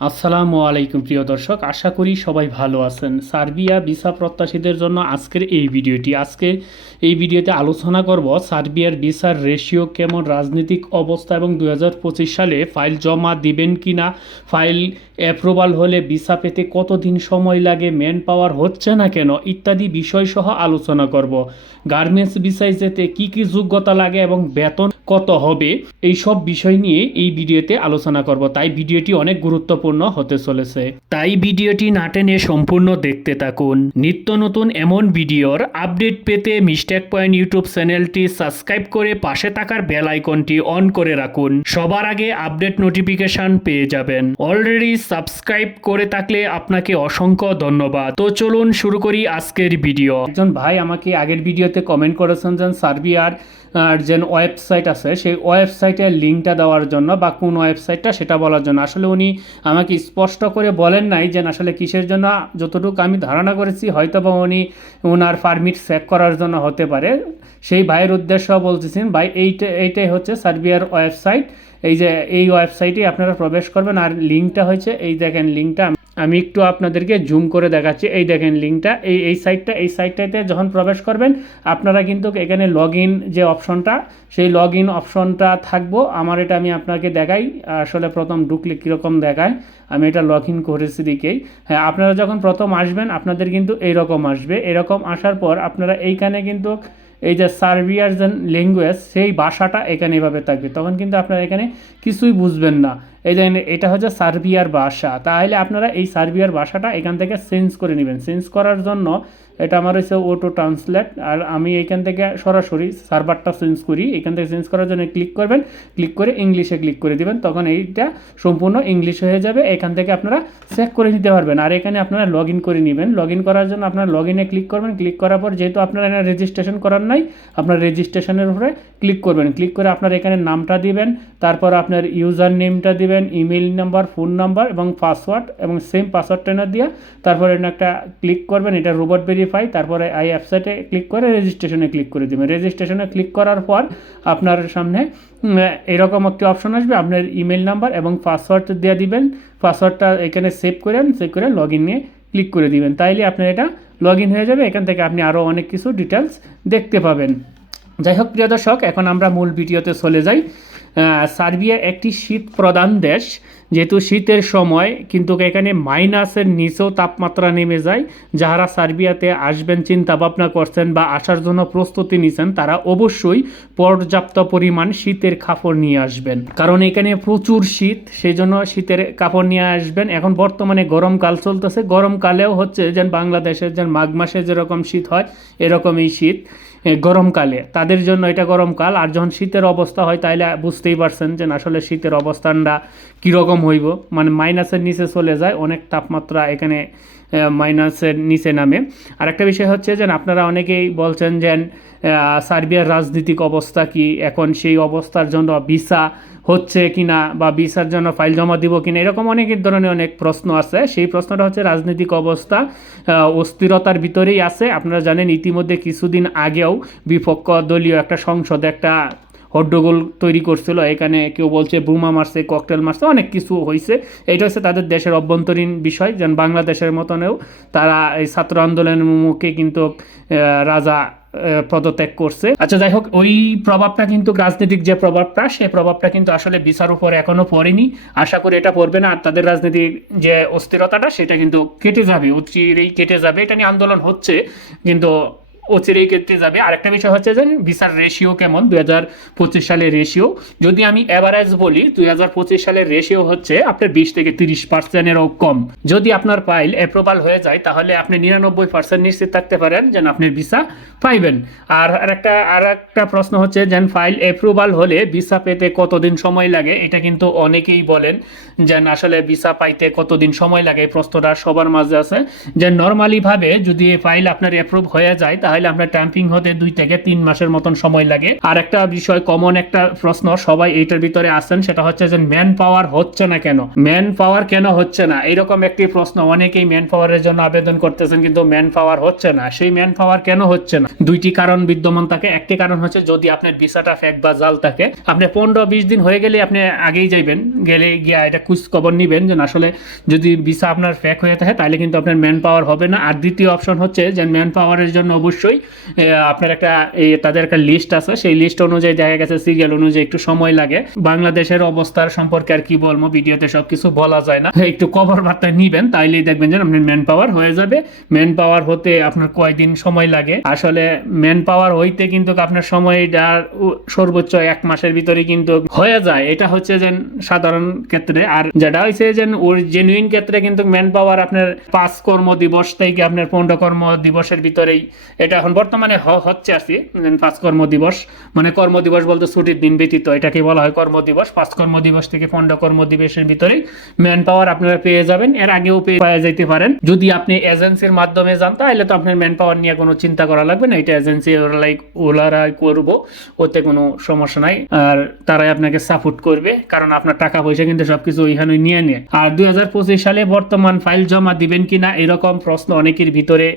আসসালামু আলাইকুম প্রিয় দর্শক, আশা করি সবাই ভালো আছেন। সার্বিয়া ভিসা প্রত্যাশীদের জন্য আজকের এই ভিডিওতে আলোচনা করব সার্বিয়ার ভিসার রেশিও কেমন, রাজনৈতিক অবস্থা এবং 2025 সালে ফাইল জমা দিবেন কিনা, ফাইল অ্যাপ্রুভাল হলে ভিসা পেতে কতদিন সময় লাগে, ম্যান পাওয়ার হচ্ছে না কেন ইত্যাদি বিষয় সহ আলোচনা করব। গার্মেন্টস ভিসায় যেতে কি কি যোগ্যতা লাগে এবং বেতন কত হবে, এই সব বিষয় নিয়ে এই ভিডিওতে আলোচনা করব। তাই ভিডিওটি অনেক গুরুত্বপূর্ণ হতে চলেছে, তাই ভিডিওটি না টেনে সম্পূর্ণ দেখতে থাকুন। নিত্য নতুন এমন ভিডিওর আপডেট পেতে মিস্টেক পয়েন্ট ইউটিউব চ্যানেলটি সাবস্ক্রাইব করে পাশে থাকার বেল আইকনটি অন করে রাখুন, সবার আগে আপডেট নোটিফিকেশন পেয়ে যাবেন। অলরেডি সাবস্ক্রাইব করে থাকলে আপনাকে অসংখ্য ধন্যবাদ। তো চলুন শুরু করি আজকের ভিডিও। একজন ভাই আমাকে আগের ভিডিওতে কমেন্ট করেছেন যে সার্বিয়ার যে ওয়েবসাইট আছে সেই ওয়েবসাইটের লিঙ্কটা দেওয়ার জন্য বা কোন ওয়েবসাইটটা সেটা বলার জন্য। আসলে উনি আমাকে স্পষ্ট করে বলেন নাই যে আসলে কিসের জন্য। যতটুকু আমি ধারণা করেছি হয়তো বা উনি ওনার পারমিট চেক করার জন্য হতে পারে। সেই ভাইয়ের উদ্দেশ্য বলতেছেন, ভাই এইটাই হচ্ছে সার্বিয়ার ওয়েবসাইট। এই ওয়েবসাইটে আপনারা প্রবেশ করবেন আর লিঙ্কটা হচ্ছে এই দেখেন লিঙ্কটা আমি একটু আপনাদেরকে জুম করে দেখাচ্ছি। এই দেখেন লিঙ্কটা, এই সাইটটাতে যখন প্রবেশ করবেন আপনারা কিন্তু এখানে লগ ইন যে অপশনটা, সেই লগ ইন অপশনটা থাকবো। এটা আমি আপনাকে দেখাই আসলে প্রথম ঢুকলে কীরকম দেখায়। আমি এটা লগ ইন করেছি দিকেই। হ্যাঁ, আপনারা যখন প্রথম আসবেন আপনাদের কিন্তু এইরকম আসবে। এরকম আসার পর আপনারা এইখানে কিন্তু এই যে সার্বিয়ার যে ল্যাঙ্গুয়েজ সেই ভাষাটা এখানে এভাবে থাকবে, তখন কিন্তু আপনারা এখানে কিছুই বুঝবেন না। এই যে এটা হচ্ছে সার্বিয়ার ভাষা, তাহলে আপনারা এই সার্বিয়ার ভাষাটা এখান থেকে চেঞ্জ করে নেবেন। চেঞ্জ করার জন্য এটা আমার হচ্ছে অটো ট্রান্সলেট, আর আমি এখান থেকে সরাসরি সার্ভারটা চেঞ্জ করি। এখান থেকে চেঞ্জ করার জন্য ক্লিক করবেন, ক্লিক করে ইংলিশে ক্লিক করে দিবেন, তখন এইটা সম্পূর্ণ ইংলিশ হয়ে যাবে। এখান থেকে আপনারা চেক করে নিতে পারবেন। আর এখানে আপনারা লগ ইন করে নেবেন। লগ ইন করার জন্য আপনারা লগ ইনে ক্লিক করবেন। ক্লিক করার পর যেহেতু আপনারা এখানে রেজিস্ট্রেশন করার নাই, আপনার রেজিস্ট্রেশনের উপরে ক্লিক করবেন। ক্লিক করে আপনার এখানে নামটা দিবেন, তারপর আপনার ইউজার নেমটা দিবেন, ইমেল নাম্বার, ফোন নাম্বার এবং পাসওয়ার্ড, এবং সেম পাসওয়ার্ডটা না দিয়ে তারপর এটা একটা ক্লিক করবেন। এটা রোবট ভেরিফাই, তারপরে আই ওয়েবসাইটে ক্লিক করে রেজিস্ট্রেশনে ক্লিক করে দেবেন। রেজিস্ট্রেশনে ক্লিক করার পর আপনার সামনে এরকম একটি অপশন আসবে। আপনার ইমেল নাম্বার এবং পাসওয়ার্ড দিয়ে দিবেন। পাসওয়ার্ডটা এখানে সেভ করে লগ ইন নিয়ে ক্লিক করে দিবেন, তাইলে আপনার এটা লগ ইন হয়ে যাবে। এখান থেকে আপনি আরও অনেক কিছু ডিটেলস দেখতে পাবেন। যাই হোক প্রিয় দর্শক, এখন আমরা মূল ভিডিওতে চলে যাই। সার্বিয়া একটি শীত প্রধান দেশ, যেহেতু শীতের সময় কিন্তু এখানে মাইনাসের নিচেও তাপমাত্রা নেমে যায়। যারা সার্বিয়াতে আসবেন চিন্তা ভাবনা করছেন বা আসার জন্য প্রস্তুতি নিচ্ছেন, তারা অবশ্যই পর্যাপ্ত পরিমাণ শীতের কাপড় নিয়ে আসবেন, কারণ এখানে প্রচুর শীত, সেই জন্য শীতের কাপড় নিয়ে আসবেন। এখন বর্তমানে গরমকাল চলতেছে, গরমকালেও হচ্ছে যেন বাংলাদেশের যেন মাঘ মাসে যেরকম শীত হয় এরকমই শীত গরমকালে, তাদের জন্য এটা গরমকাল। আর যখন শীতের অবস্থা হয় তাহলে বুঝতেই পারছেন যে আসলে শীতের অবস্থানটা কীরকম হইব, মানে মাইনাসের নিচে চলে যায়, অনেক তাপমাত্রা এখানে মাইনাসের নিচে নামে। আর একটা বিষয় হচ্ছে যে আপনারা অনেকেই বলছেন যে সার্বিয়ার রাজনৈতিক অবস্থা কি, এখন সেই অবস্থার জন্য ভিসা হচ্ছে কিনা বা ভিসার জন্য ফাইল জমা দিব কিনা, এরকম অনেক ধরনের অনেক প্রশ্ন আছে। সেই প্রশ্নটা হচ্ছে রাজনৈতিক অবস্থা অস্থিরতার ভিতরেই আছে। আপনারা জানেন ইতিমধ্যে কিছুদিন আগেও বিপক্ষ দলীয় একটা সংসদে একটা হট্টগোল তৈরি করছিল। এখানে কেউ বলছে বোমা মারছে, ককটেল মারছে, অনেক কিছু হয়েছে। এটা হচ্ছে তাদের দেশের অভ্যন্তরীণ বিষয়। যেন বাংলাদেশের মতনেও তারা এই ছাত্র আন্দোলনের মুখে কিন্তু রাজা পদত্যাগ করছে। আচ্ছা যাই হোক, ওই প্রভাবটা কিন্তু রাজনৈতিক যে প্রভাবটা, সেই প্রভাবটা কিন্তু আসলে ভিসার উপর এখনো পড়েনি। আশা করি এটা পড়বে না। আর তাদের রাজনৈতিক যে অস্থিরতাটা সেটা কিন্তু কেটে যাবে, অচিরেই কেটে যাবে। এটা নিয়ে আন্দোলন হচ্ছে কিন্তু অচিরেই কেটে যাবে। আরেকটা বিষয় হচ্ছে যে ভিসার রেশিও কেমন, 2025 সালের রেশিও যদি আমি অ্যাভারেজ বলি, 2025 সালের রেশিও হচ্ছে আপনার 20 থেকে 30%-এরও কম। যদি আপনার ফাইল অ্যাপ্রুভাল হয়ে যায় তাহলে আপনি 99% নিশ্চিত থাকতে পারেন যেন আপনি ভিসা পাইবেন। আর একটা প্রশ্ন হচ্ছে যেন ফাইল অ্যাপ্রুভাল হলে ভিসা পেতে কতদিন সময় লাগে। এটা কিন্তু অনেকেই বলেন যেন আসলে ভিসা পাইতে কতদিন সময় লাগে, এই প্রশ্নটা সবার মাঝে আছে। যে নর্মালিভাবে যদি ফাইল আপনার অ্যাপ্রুভ হয়ে যায় তাহলে তাহলে আপনার ট্যাম্পিং হতে 2 থেকে 3 মাসের মতন সময় লাগে। আর একটা বিষয়, কমন একটা প্রশ্ন সবাই এইটার ভিতরে আসেন, সেটা হচ্ছে যে ম্যান পাওয়ার হচ্ছে না কেন, ম্যান পাওয়ার কেন হচ্ছে না, এরকম একটি প্রশ্ন। অনেকেই ম্যান পাওয়ারের জন্য আবেদন করতেছেন কিন্তু ম্যান পাওয়ার হচ্ছে না। সেই ম্যান পাওয়ার কেন হচ্ছে না? দুইটি কারণ বিদ্যমান থাকে। একটি কারণ হচ্ছে যদি আপনার ভিসাটা ফেক বা জাল থাকে, আপনি 15-20 দিন হয়ে গেলে আপনি আগেই যাইবেন, গেলে গিয়া এটা খোঁজ খবর নিবেন যে আসলে যদি ভিসা আপনার ফেক হয়ে থাকে তাহলে কিন্তু আপনার ম্যান পাওয়ার হবে না। আর দ্বিতীয় অপশন হচ্ছে যে ম্যান পাওয়ারের জন্য অবশ্যই আপনার একটা তাদের একটা লিস্ট আছে, সেই লিস্ট অনুযায়ী দেখা গেছে সিরিয়াল অনুযায়ী একটু সময় লাগে। বাংলাদেশের অবস্থার সম্পর্কে আর কি বলবো, ভিডিওতে সবকিছু বলা যায় না, একটু খবর বার্তা নিবেন, তাইলেই দেখবেন যে আপনার ম্যান পাওয়ার হয়ে যাবে। ম্যান পাওয়ার হতে আপনার কয়দিন সময় লাগে? আসলে ম্যান পাওয়ার হইতে কিন্তু আপনার সময়টা সর্বোচ্চ 1 মাসের ভিতরে কিন্তু হয়ে যায়। এটা হচ্ছে যে সাধারণ ক্ষেত্রে। আর যেটা হয়েছে যে ওর জেনুইন ক্ষেত্রে কিন্তু ম্যান পাওয়ার আপনার 5 কর্মদিবস থেকে আপনার 15 কর্মদিবসের ভিতরেই, এটা এখন বর্তমানে হচ্ছে আর কি 5 কর্মদিবস, মানে কর্মদিবস বলতে ছুটির দিন ব্যতীত এটাকে বলা হয় কর্মদিবস। 5 কর্মদিবস থেকে 15 কর্মদিবসের ভিতরেই ম্যান পাওয়ার আপনারা পেয়ে যাবেন। এর আগেও পেয়ে যেতে পারেন। যদি আপনি এজেন্সির মাধ্যমে যান তাহলে তো আপনার ম্যান পাওয়ার নিয়ে কোনো চিন্তা করা লাগবে না, এটা এজেন্সি ওরাই করবো, ওতে কোনো সমস্যা নাই। আর তারাই আপনাকে সাপোর্ট করবে, কারণ আপনার টাকা পয়সা কিন্তু সবকিছু ওইখানে নিয়ে নেয়। আর 2025 সালে বর্তমান ফাইল জমা দিবেন কিনা এরকম প্রশ্ন অনেকের ভিতরে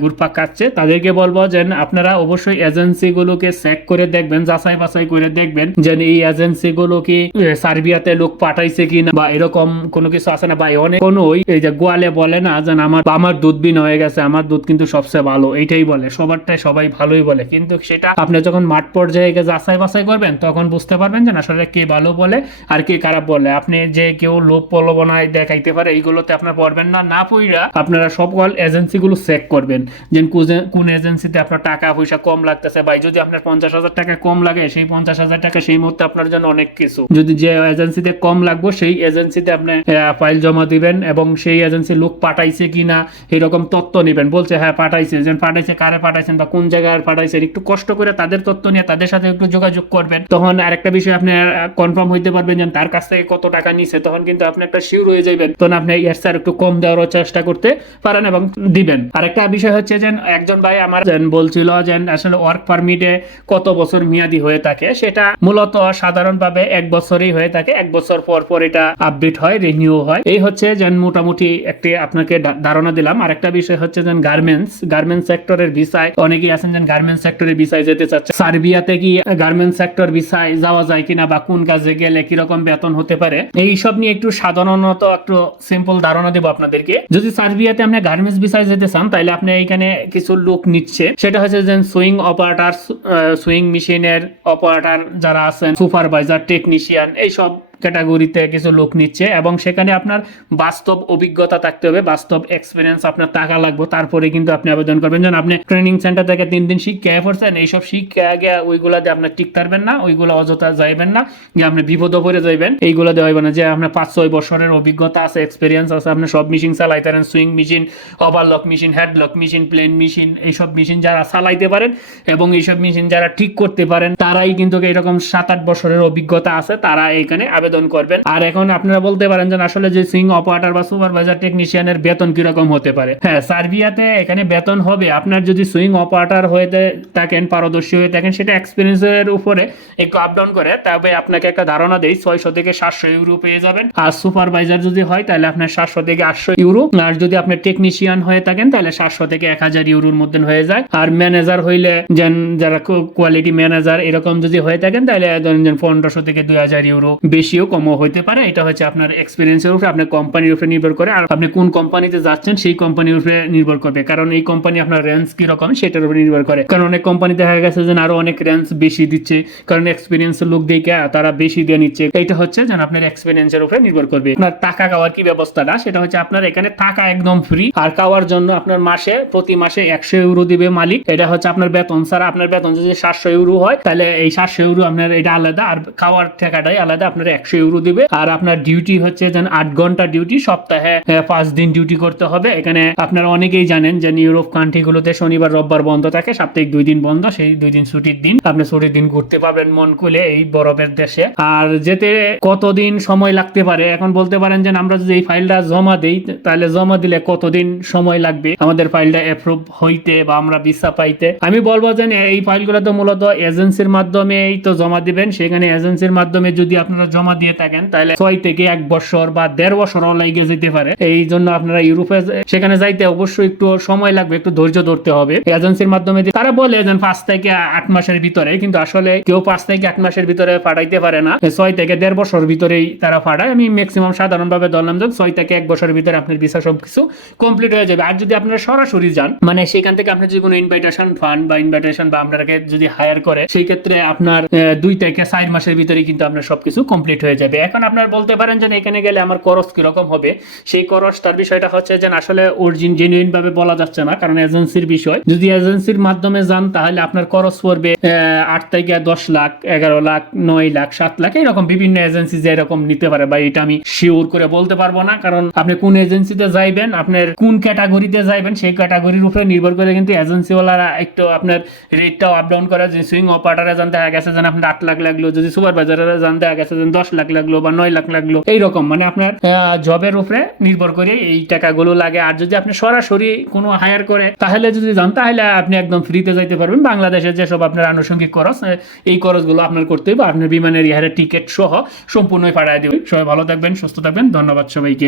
ঘুরপাক কাটছে। তাদেরকে বলবো যে আপনারা অবশ্যই এজেন্সিগুলোকে চেক করে দেখবেন, যাচাই বাছাই করে দেখবেন যে এই এজেন্সিগুলো কি সার্বিয়াতে লোক পাঠাইছে কিনা, বা এরকম কোনো কিছু আছে না। বা অনেক কোনো এই যে গোয়ালে বলে না যে আমার দুধ বিন হয়ে গেছে, আমার দুধ কিন্তু সবচেয়ে ভালো, এইটাই বলে, সবারটাই সবাই ভালোই বলে। কিন্তু সেটা আপনি যখন মাঠ পর্যায়ে যাচাই বাছাই করবেন তখন বুঝতে পারবেন যে আসলে কে ভালো বলে আর কে খারাপ বলে। আপনি যে কেউ লোভ প্রলোভনায় দেখাইতে পারে এইগুলোতে আপনার পড়বেন না। না পইরা আপনারা সকল এজেন্সিগুলো চেক করবেন যে কোন এজেন্সিতে আপনার টাকা পয়সা কম লাগতেছে। ভাই যদি আপনার 50,000 টাকা কম লাগে, সেই 50,000 টাকা সেই মুহূর্তে আপনার জন্য অনেক কিছু। যদি যে এজেন্সিতে কম লাগবে সেই এজেন্সিতে আপনি ফাইল জমা দিবেন, এবং সেই এজেন্সি লোক পাঠাইছে কিনা এরকম তথ্য নেবেন। বলছে হ্যাঁ পাঠাইছে, যে পাঠাইছে, কারে পাঠাইছেন বা কোন জায়গায় পাঠাইছেন, একটু কষ্ট করে তাদের তথ্য নিয়ে তাদের সাথে একটু যোগাযোগ করবেন। তখন আরেকটা বিষয় আপনি কনফার্ম হইতে পারবেন যে তার কাছ থেকে কত টাকা নিছে, তখন কিন্তু আপনি একটা শিওর হয়ে যাবেন। তখন আপনি এর স্যার একটু কম দেওয়ার চেষ্টা করতে পারেন এবং দিবেন। আরেকটা বিষয় হচ্ছে যে একজন ভাই আমার বলছিল যে আসলে ওয়ার্ক পারমিটে কত বছর মেয়াদি হয়ে থাকে, সেটা মূলত সাধারণভাবে 1 বছরই হয়ে থাকে। 1 বছর পর পর এটা আপডেট হয়, রিনিউ হয়। এই হচ্ছে যে মোটামুটি একটি আপনাকে ধারণা দিলাম। আরেকটা বিষয় হচ্ছে যে গার্মেন্টস সেক্টরের ভিসায় অনেকেই আছেন যে গার্মেন্টস সেক্টরের ভিসায় যেতে চাচ্ছে। সার্বিয়াতে কি গার্মেন্টস সেক্টর ভিসায় যাওয়া যায় কিনা, বা কোন কাজে গেলে কিরকম বেতন হতে পারে, এই সব নিয়ে একটু সাধারণত একটু সিম্পল ধারণা দেব আপনাদেরকে। যদি সার্বিয়াতে আপনি গার্মেন্টস ভিসায় যেতে চান তাহলে আপনি এখানে কিছু লোক নিচ্ছে, সেটা হচ্ছে যে সুইং অপারেটর, সুইং মেশিনের অপারেটর যারা আছেন, সুপারভাইজার, টেকনিশিয়ান, এইসব ক্যাটাগরিতে কিছু লোক নিচ্ছে। এবং সেখানে আপনার বাস্তব অভিজ্ঞতা থাকতে হবে, বাস্তব এক্সপিরিয়েন্স আপনার টাকা লাগবে, তারপরে কিন্তু আপনি আবেদন করবেন। যেন আপনি ট্রেনিং সেন্টার থেকে 3 দিন শিক্ষা পড়ছেন, এইসব শিক্ষা আগে ওইগুলা দিয়ে আপনার টিক পারবেন না, ওইগুলো অযথা যাইবেন না, যে আপনি বিপদ পড়ে যাইবেন। এইগুলো দেওয়া হবে না যে আপনার 5-6 বছরের অভিজ্ঞতা আছে, এক্সপিরিয়েন্স আছে, আপনি সব মেশিন চালাইতে পারেন, sewing machine, overlock machine, headlock machine, plain machine, এইসব মেশিন যারা চালাইতে পারেন এবং এইসব মেশিন যারা ঠিক করতে পারেন তারাই কিন্তু এরকম 7-8 বছরের অভিজ্ঞতা আছে, তারা এখানে আবেদন করবেন। আর এখন আপনারা বলতে পারেন যে আসলে যে সুইং অপারেটর বা সুপারভাইজার টেকনিশিয়ানের বেতন কিরকম হতে পারে। হ্যাঁ, সার্বিয়াতে এখানে বেতন হবে, আপনার যদি সুইং অপারেটর হয়ে থাকেন, পারদর্শী হয়ে থাকেন, সেটা এক্সপিরিয়েন্সের উপরে একটু আপ ডাউন করে, তবে আপনাকে একটা ধারণা দেই 600 থেকে 700 ইউরো পেয়ে যাবেন। আর সুপারভাইজার যদি হয় তাহলে আপনার 700 থেকে 800 ইউরো। আর যদি আপনি টেকনিশিয়ান হয়ে থাকেন তাহলে 700 থেকে 1000 ইউরোর মধ্যে হয়ে যায়। আর ম্যানেজার হইলে যারা কোয়ালিটি ম্যানেজার এরকম যদি হয়ে থাকেন তাহলে ধরেন 1500 থেকে 2000 ইউরো, বেশিও কমও হইতে পারে। এটা হচ্ছে আপনার এক্সপিরিয়েন্সের উপরে, আপনার কোম্পানির উপরে নির্ভর করে, আর আপনি কোন কোম্পানিতে যাচ্ছেন সেই কোম্পানির উপরে নির্ভর করবে, কারণ এই কোম্পানি আপনার রেঞ্জ কি রকম সেটার উপরে নির্ভর করে। কারণ অনেক কোম্পানি দেখা গেছে যে আরো অনেক রেঞ্জ বেশি দিচ্ছে, কারণ এক্সপিরিয়েন্সের লোক দেখে তারা বেশি দিয়ে নিচ্ছে। এটা হচ্ছে যেন আপনার এক্সপিরিয়েন্সের উপরে নির্ভর করবে। আপনার টাকা খাওয়ার কি ব্যবস্থাটা, সেটা হচ্ছে আপনার এখানে থাকা একদম ফ্রি, আর খাওয়ার জন্য আপনার প্রতি মাসে 100 ইউরো দিবে মালিক। এটা হচ্ছে আপনার বেতন ছাড়া। আপনার বেতন যদি 700 ইউরো হয় তাহলে এই 700 ইউরো আপনার এটা আলাদা, আর খাওয়ার টাকাটাই আলাদা, আপনার 100 100 ইউরো দিবে। আর আপনার ডিউটি হচ্ছে যেন 8 ঘন্টা ডিউটি, সপ্তাহে 5 দিন ডিউটি করতে হবে। এখানে আপনারা অনেকেই জানেন যে ইউরোপ কান্ট্রিগুলোতে শনিবার রোববার বন্ধ থাকে, সাপ্তাহিক 2 দিন বন্ধ, সেই 2 দিন ছুটির দিন আপনি ছুটির দিন ঘুরতে পারবেন মন খুলে এই বরফের দেশে। আর যেতে কতদিন সময় লাগতে পারে, এখন বলতে পারেন যে আমরা যদি এই ফাইলটা জমা দেই তাহলে জমা দিলে কতদিন সময় লাগবে আমাদের ফাইলটা অ্যাপ্রুভ হইতে বা আমরা ভিসা পাইতে। আমি বলবো যে এই ফাইলগুলো তো মূলত এজেন্সির মাধ্যমেই তো জমা দিবেন, সেখানে এজেন্সির মাধ্যমে যদি আপনারা জমা দিয়ে থাকেন তাহলে 6 থেকে 1 বছর বা 1.5 বছরও লাগে যেতে পারে। এই জন্য আপনারা ইউরোপে সেখানে যাইতে অবশ্যই একটু সময় লাগবে, একটু ধৈর্য ধরতে হবে। এজেন্সির মাধ্যমে তারা বলে যে 5 থেকে 8 মাসের ভিতরে, কিন্তু আসলে কেউ 5 থেকে 8 মাসের ভিতরে পাঠাইতে পারে না, 6 থেকে 1.5 বছর ভিতরেই তারা পাঠায়। আমি ম্যাক্সিমাম সাধারণভাবে ধরলাম যে 6 থেকে 1 বছরের ভিতরে আপনার ভিসা সবকিছু কমপ্লিট হয়ে যাবে। আর যদি আপনারা সরাসরি যান, মানে সেখান থেকে আপনি যদি কোনো ইনভাইটেশন ফান্ড বা ইনভাইটেশন বা আপনাকে যদি হায়ার করে, সেই ক্ষেত্রে আপনার 2 থেকে 4 মাসের ভিতরে কিন্তু আপনার সবকিছু কমপ্লিট হয়ে যাবে। এখন আপনার বলতে পারেন যে এখানে গেলে আমার খরচ কিরকম হবে, সেই খরচটার বিষয়টা হচ্ছে যে আসলে অরিজিন জেনুইন ভাবে বলা যাচ্ছে না, কারণ এজেন্সির বিষয়। যদি এজেন্সির মাধ্যমে যান তাহলে আপনার খরচ পড়বে 8 থেকে 10 লাখ, 11 লাখ, 9 লাখ, 7 লাখ, এরকম বিভিন্ন এজেন্সি যে এরকম নিতে পারে। বা এটা আমি শিওর করে বলতে পারবো না, কারণ আপনি কোন এজেন্সিতে যাইবেন, আপনার কোন ক্যাটাগরিতে যাইবেন, সেই ক্যাটাগরির উপরে নির্ভর করে কিন্তু এজেন্সিওয়ালারা একটু আপনার রেটটাও আপ ডাউন করে। যে সুইং অপারেটরে যান দেখা গেছে যেন আপনার 8 লাখ লাগলো, যদি সুপারভাইজারে যান দেখা গেছে যেন 10 লাখ লাগলো বা 9 লাখ লাগলো, এইরকম। মানে আপনার জবের উপরে নির্ভর করে এই টাকাগুলো লাগে। আর যদি আপনি সরাসরি কোনো হায়ার করে তাহলে যদি যান তাহলে আপনি একদম ফ্রিতে যাইতে পারবেন। বাংলাদেশের যেসব আপনার আনুষঙ্গিক খরচ, এই খরচগুলো আপনার করতে হবে, আপনার বিমানের ইয়ারের টিকিট সহ সম্পূর্ণই পাঠায় দেবে। সবাই ভালো থাকবেন, সুস্থ থাকবেন, ধন্যবাদ সবাইকে।